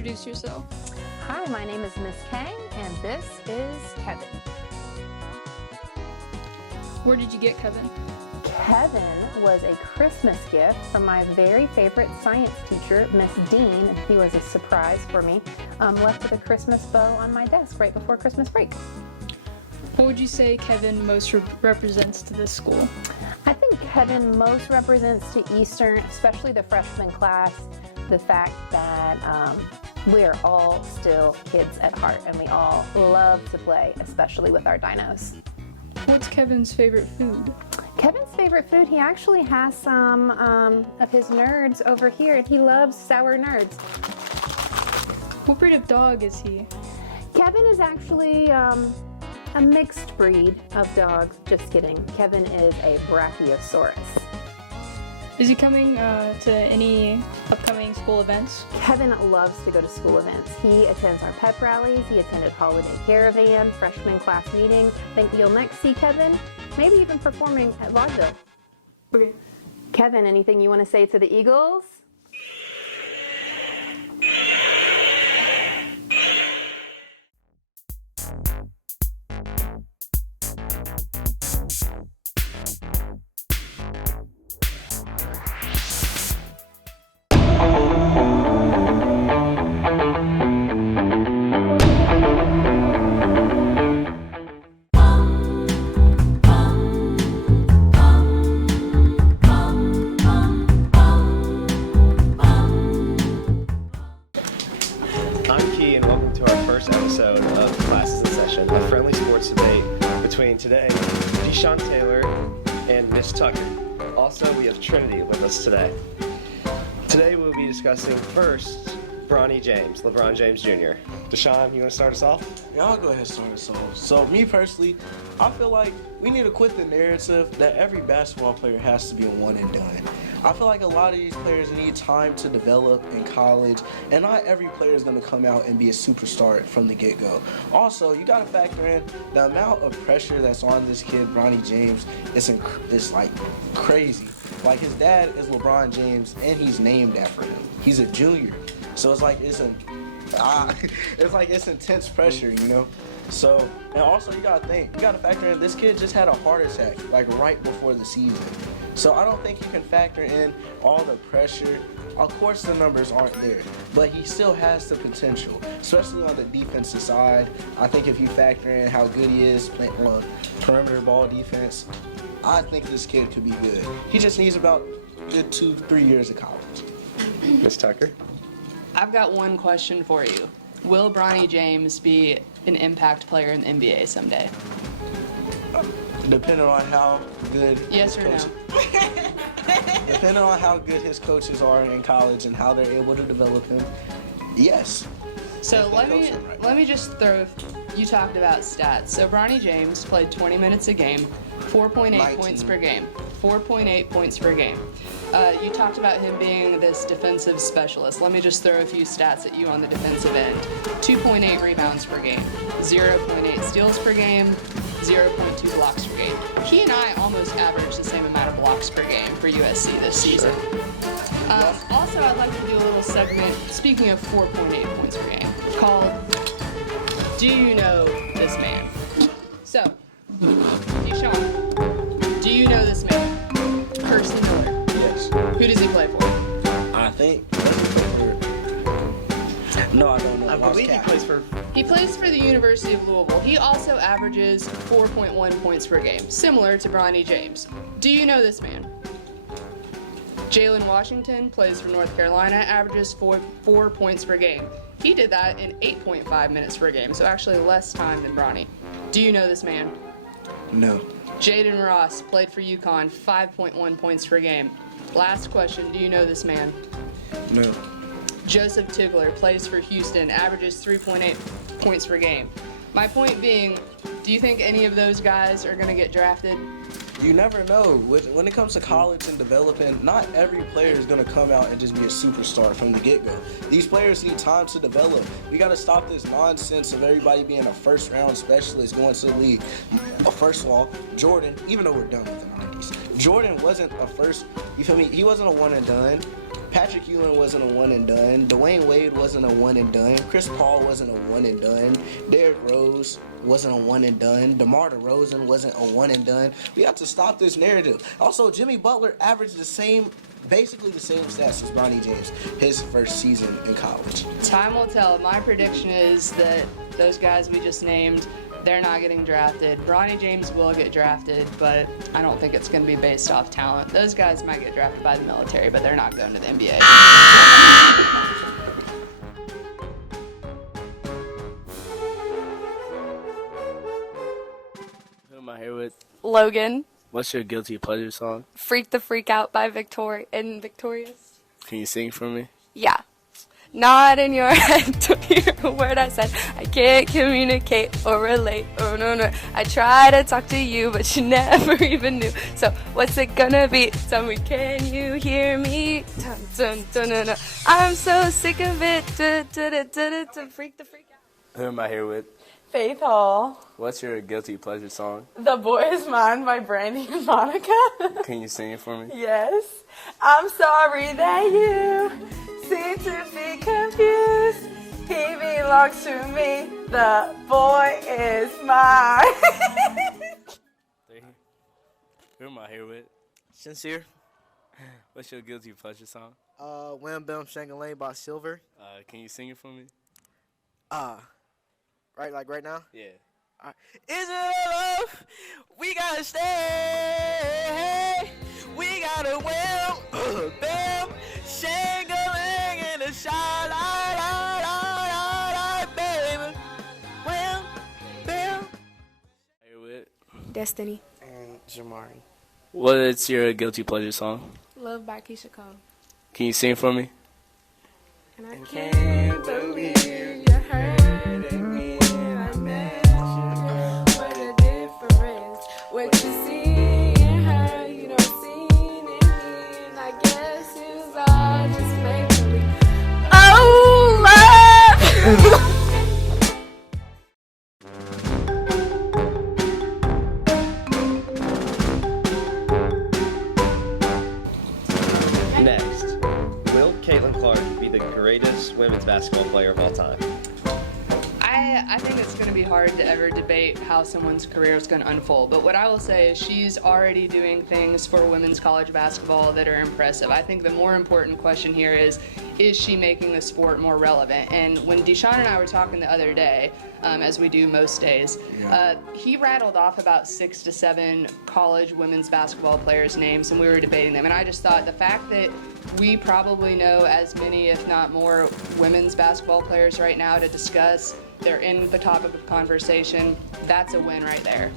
introduce yourself? Hi, my name is Miss Kang, and this is Kevin. Where did you get Kevin? Kevin was a Christmas gift from my very favorite science teacher, Miss Dean. He was a surprise for me. Left with a Christmas bow on my desk right before Christmas break. What would you say Kevin most represents to this school? I think Kevin most represents to Eastern, especially the freshman class, the fact that we are all still kids at heart and we all love to play, especially with our dinos. What's Kevin's favorite food? Kevin's favorite food, he actually has some of his nerds over here, and he loves sour nerds. What breed of dog is he? Kevin is actually a mixed breed of dog. Just kidding. Kevin is a Brachiosaurus. Is he coming to any upcoming school events? Kevin loves to go to school events. He attends our pep rallies. He attended Holiday Caravan, freshman class meetings. I think you'll next see Kevin, maybe even performing at Vaudeville. Okay. Kevin, anything you want to say to the Eagles? Of Classes in Session, a friendly sports debate between today Deshaun Taylor and Miss Tucker. Also, we have Trinity with us today. Today we'll be discussing first LeBron James Jr. Deshaun, you want to start us off? Yeah, I'll go ahead and start us off. So me personally, I feel like we need to quit the narrative that every basketball player has to be a one and done. I feel like a lot of these players need time to develop in college, and not every player is going to come out and be a superstar from the get-go. Also, you got to factor in the amount of pressure that's on this kid, Bronny James. It's like crazy. Like, his dad is LeBron James, and he's named after him. He's a junior, so it's like it's intense pressure, you know. So, and also you gotta factor in this kid just had a heart attack like right before the season. So I don't think you can factor in all the pressure. Of course the numbers aren't there, but he still has the potential, especially on the defensive side. I think if you factor in how good he is playing on perimeter ball defense, I think this kid could be good. He just needs about good 2-3 years of college. Miss Tucker? I've got one question for you. Will Bronny James be an impact player in the NBA someday? Depending on how good Yes or no? Depending on how good his coaches are in college and how they're able to develop him, yes. So let me just throw, you talked about stats. So Bronny James played 20 minutes a game, 4.8 points per game. 4.8 points per game. You talked about him being this defensive specialist. Let me just throw a few stats at you on the defensive end. 2.8 rebounds per game, 0.8 steals per game, 0.2 blocks per game. He and I almost averaged the same amount of blocks per game for USC this season. Also, I'd like to do a little segment, speaking of 4.8 points per game, called Do You Know This Man? So, Deshaun, do you know this man? Kirsten Miller. Yes. Who does he play for? I think. No, I don't know. I believe he plays for... He plays for the University of Louisville. He also averages 4.1 points per game, similar to Bronny James. Do you know this man? Jalen Washington plays for North Carolina, averages 4 points per game. He did that in 8.5 minutes per game, so actually less time than Bronny. Do you know this man? No. Jaden Ross played for UConn, 5.1 points per game. Last question, do you know this man? No. Joseph Tigler plays for Houston, averages 3.8 points per game. My point being, do you think any of those guys are going to get drafted? You never know. When it comes to college and developing, not every player is going to come out and just be a superstar from the get-go. These players need time to develop. We got to stop this nonsense of everybody being a first-round specialist going to the league. First of all, Jordan, even though we're done with the 90s, Jordan wasn't a first, you feel me? He wasn't a one and done. Patrick Ewing wasn't a one and done. Dwayne Wade wasn't a one and done. Chris Paul wasn't a one and done. Derrick Rose wasn't a one and done. DeMar DeRozan wasn't a one and done. We have to stop this narrative. Also, Jimmy Butler averaged basically the same stats as Bronny James his first season in college. Time will tell. My prediction is that those guys we just named, they're not getting drafted. Bronny James will get drafted, but I don't think it's going to be based off talent. Those guys might get drafted by the military, but they're not going to the NBA. Who am I here with? Logan, What's your guilty pleasure song? Freak the Freak Out by Victorious. Can you sing for me? Yeah. Not in your head to hear a word I said. I can't communicate or relate. Oh no. I try to talk to you, but you never even knew. So what's it gonna be? Tell me, can you hear me? Dun, dun, dun, dun, dun. I'm so sick of it. Freak the Freak Out. Who am I here with? Faith Hall. What's your guilty pleasure song? The Boy Is Mine by Brandy and Monica. Can you sing it for me? Yes. I'm sorry that you seem to be confused. He belongs to me. The boy is mine. Who am I here with? Sincere. What's your guilty pleasure song? Wham Bam Shangalane by Silver. Can you sing it for me? Right, like right now? Yeah. Is it love? We gotta stay. We gotta wham bam Shangalang in the shine, baby. Wham bam. Here with? Destiny. And Jamari. What's your guilty pleasure song? Love by Keisha Cole. Can you sing for me? And I can't believe you're hurting me. I met you. What a difference. What you see in her, you don't see in me. And I guess it's all just make believe. Oh, love! Next, will Caitlin Clark be the greatest women's basketball player of all time? I think it's going to be hard to ever debate how someone's career is going to unfold. But what I will say is she's already doing things for women's college basketball that are impressive. I think the more important question here is she making the sport more relevant? And when Deshaun and I were talking the other day, as we do most days, he rattled off about 6 to 7 college women's basketball players' names, and we were debating them. And I just thought the fact that we probably know as many, if not more, women's basketball players right now to discuss, they're in the topic of conversation, that's a win right there.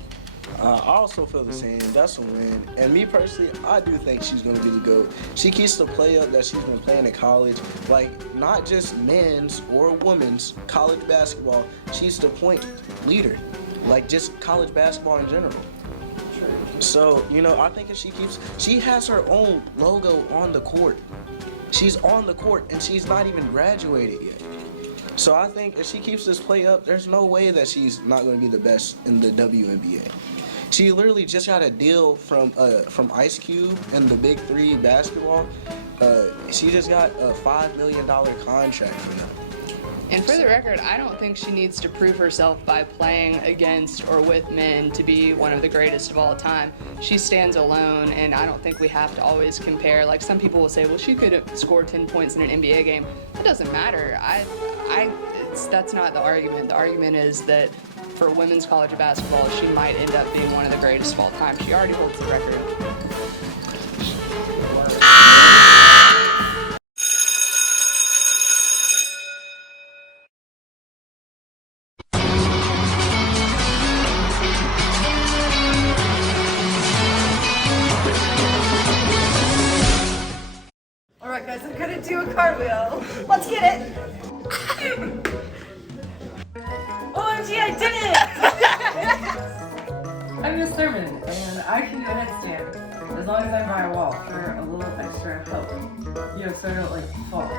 I also feel the same. That's a win. And me personally, I do think she's going to be the GOAT. She keeps the play up that she's been playing in college. Like, not just men's or women's college basketball. She's the point leader. Like, just college basketball in general. So, I think if she has her own logo on the court. She's on the court and she's not even graduated yet. So I think if she keeps this play up, there's no way that she's not going to be the best in the WNBA. She literally just got a deal from Ice Cube and the Big Three basketball. She just got a $5 million contract for them. And for the record, I don't think she needs to prove herself by playing against or with men to be one of the greatest of all time. She stands alone, and I don't think we have to always compare. Like, some people will say, well, she could score 10 points in an NBA game. It doesn't matter. That's not the argument. The argument is that for women's college basketball, she might end up being one of the greatest of all time. She already holds the record. Alright guys, I'm gonna do a cartwheel. Let's get it. OMG, I did it! I'm Miss Thurman, and I can do a headstand as long as I'm by a wall for a little extra help. So I don't fall.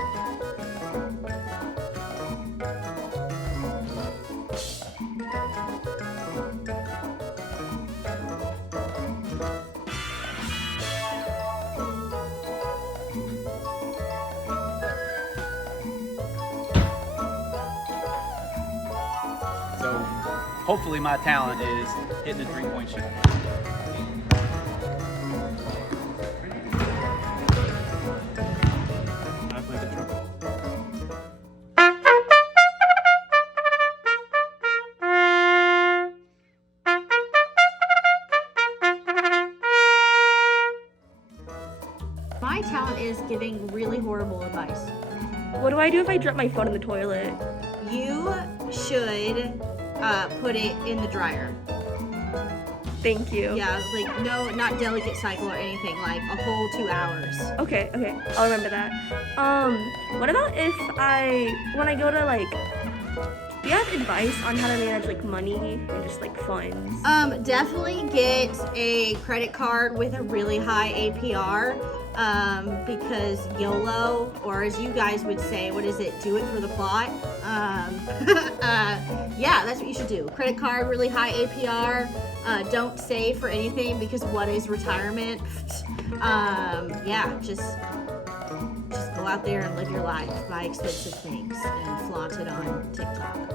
hopefully my talent is hitting the three-point shot. I play the trumpet. My talent is giving really horrible advice. What do I do if I drop my phone in the toilet? You should put it in the dryer. Thank you. Yeah, like no, not delicate cycle or anything, like a whole 2 hours. Okay, I'll remember that. What about if when I go to like, do you have advice on how to manage like money and just like funds? Definitely get a credit card with a really high APR, because YOLO, or as you guys would say, what is it? Do it for the plot. Yeah, that's what you should do. Credit card, really high APR. Don't save for anything because what is retirement? Yeah, just go out there and live your life, buy expensive things, and flaunt it on TikTok.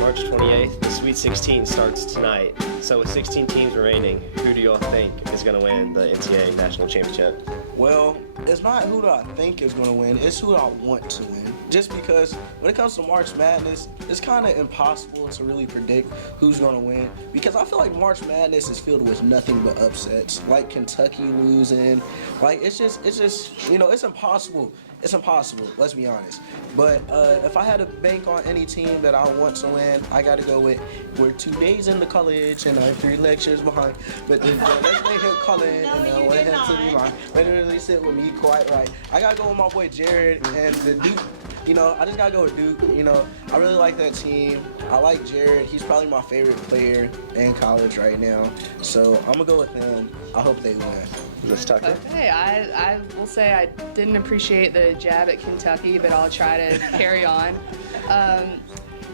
March 28th. The Sweet 16 starts tonight. So with 16 teams remaining, who do y'all think is going to win the NCAA National Championship? Well, it's not who do I think is going to win, it's who I want to win. Just because when it comes to March Madness, it's kind of impossible to really predict who's going to win. Because I feel like March Madness is filled with nothing but upsets. Like Kentucky losing. Like, it's just, you know, it's impossible. It's impossible, let's be honest. But if I had to bank on any team that I want to win, I got to go with, we're 2 days into college and I'm 3 lectures behind. But the next day hit college and I want him to be mine. But it really sit with me quite right. I got to go with my boy Jared and the Duke. You know, I just got to go with Duke. You know, I really like that team. I like Jared. He's probably my favorite player in college right now. So I'm going to go with them. I hope they win. Ms. Tucker? Okay, I will say I didn't appreciate the jab at Kentucky, but I'll try to carry on.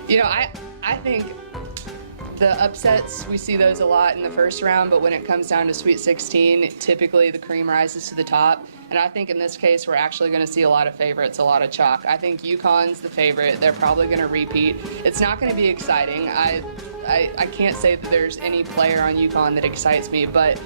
You know, I think the upsets, we see those a lot in the first round, but when it comes down to Sweet 16, typically the cream rises to the top. And I think in this case, we're actually going to see a lot of favorites, a lot of chalk. I think UConn's the favorite. They're probably going to repeat. It's not going to be exciting. I can't say that there's any player on UConn that excites me, but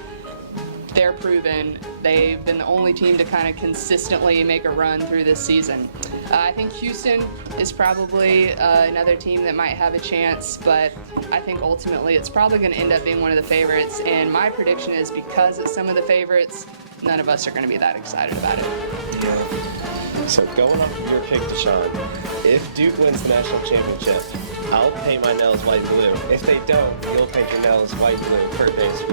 they're proven. They've been the only team to kind of consistently make a run through this season. I think Houston is probably another team that might have a chance, but I think ultimately it's probably going to end up being one of the favorites. And my prediction is because it's some of the favorites, none of us are going to be that excited about it. So going off of your pick, Deshaun, if Duke wins the national championship, I'll paint my nails white and blue. If they don't, you'll paint your nails white and blue. Kurt Bates.